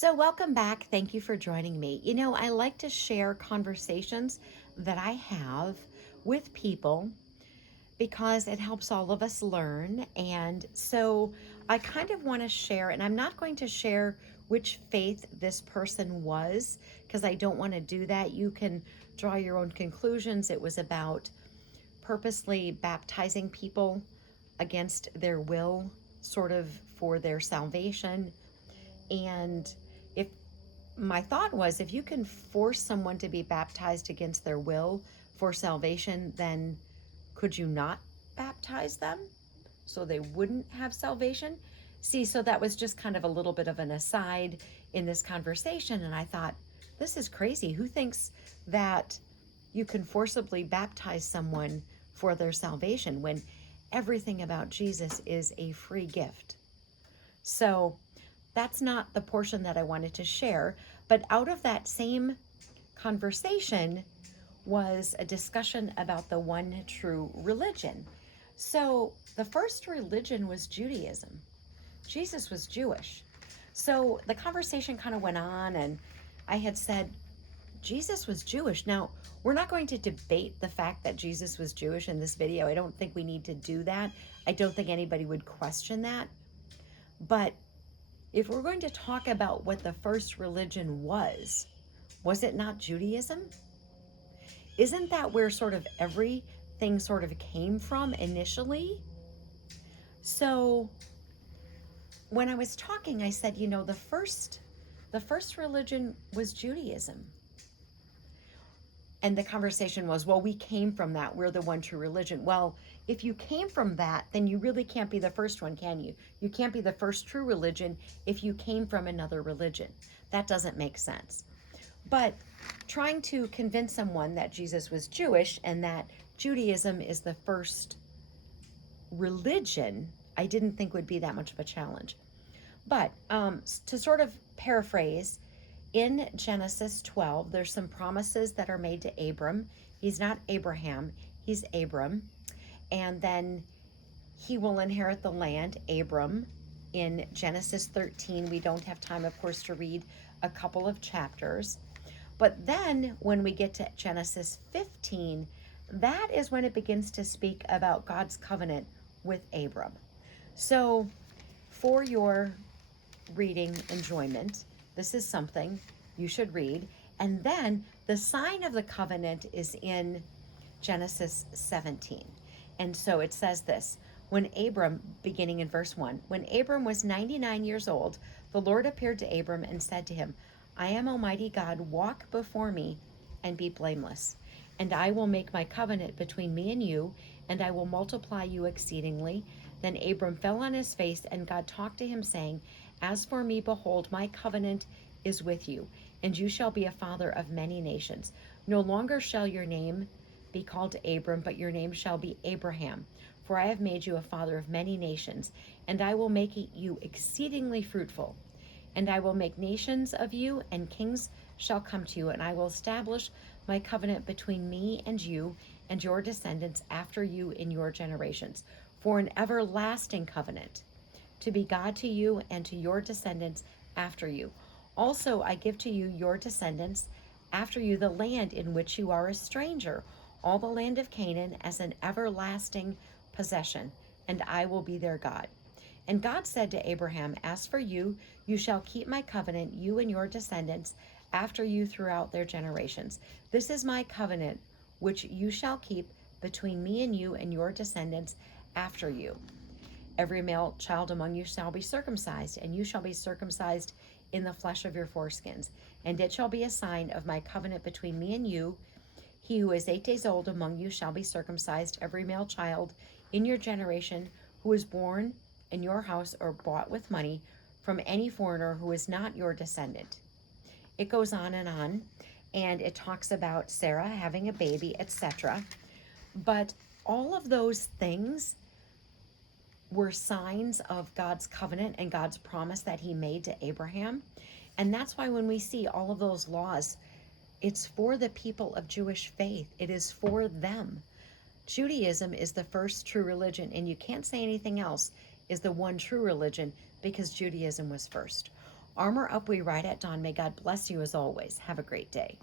So, welcome back. Thank you for joining me. I like to share conversations that I have with people because it helps all of us learn. And so, I kind of want to share, and I'm not going to share which faith this person was because I don't want to do that. You can draw your own conclusions. It was about purposely baptizing people against their will, sort of for their salvation. And if my thought was, if you can force someone to be baptized against their will for salvation, then could you not baptize them so they wouldn't have salvation? See, so that was just kind of a little bit of an aside in this conversation. And I thought, this is crazy. Who thinks that you can forcibly baptize someone for their salvation when everything about Jesus is a free gift? So that's not the portion that I wanted to share. But out of that same conversation was a discussion about the one true religion. So the first religion was Judaism. Jesus was Jewish. So the conversation kind of went on, and I had said, Jesus was Jewish. Now, we're not going to debate the fact that Jesus was Jewish in this video. I don't think we need to do that. I don't think anybody would question that. But if we're going to talk about what the first religion was it not Judaism? Isn't that where sort of everything sort of came from initially? So when I was talking, I said, the first religion was Judaism. And the conversation was, well, we came from that. We're the one true religion. Well, if you came from that, then you really can't be the first one, can you? You can't be the first true religion if you came from another religion. That doesn't make sense. But trying to convince someone that Jesus was Jewish and that Judaism is the first religion, I didn't think would be that much of a challenge. But to sort of paraphrase, in Genesis 12, there's some promises that are made to Abram. He's not Abraham, he's Abram. And then he will inherit the land, Abram. In Genesis 13, we don't have time, of course, to read a couple of chapters. But then when we get to Genesis 15, that is when it begins to speak about God's covenant with Abram. So for your reading enjoyment, this is something you should read. And then the sign of the covenant is in Genesis 17. And so it says this, when Abram, beginning in verse 1, when Abram was 99 years old, the Lord appeared to Abram and said to him, I am Almighty God, walk before me and be blameless. And I will make my covenant between me and you, and I will multiply you exceedingly. Then Abram fell on his face, and God talked to him, saying, As for me, behold, my covenant is with you, and you shall be a father of many nations. No longer shall your name be called Abram, but your name shall be Abraham. For I have made you a father of many nations, and I will make you exceedingly fruitful. And I will make nations of you, and kings shall come to you, and I will establish my covenant between me and you and your descendants after you in your generations, for an everlasting covenant, to be God to you and to your descendants after you. Also, I give to you your descendants after you the land in which you are a stranger, all the land of Canaan, as an everlasting possession, and I will be their God. And God said to Abraham, As for you, you shall keep my covenant, you and your descendants after you throughout their generations. This is my covenant, which you shall keep between me and you and your descendants after you. Every male child among you shall be circumcised, and you shall be circumcised in the flesh of your foreskins. And it shall be a sign of my covenant between me and you. He who is 8 days old among you shall be circumcised, every male child in your generation who is born in your house or bought with money from any foreigner who is not your descendant. It goes on, and it talks about Sarah having a baby, etc. But all of those things were signs of God's covenant and God's promise that he made to Abraham. And that's why when we see all of those laws, it's for the people of Jewish faith. It is for them. Judaism is the first true religion, and you can't say anything else is the one true religion because Judaism was first. Armor Up, We Ride at Dawn. May God bless you as always. Have a great day.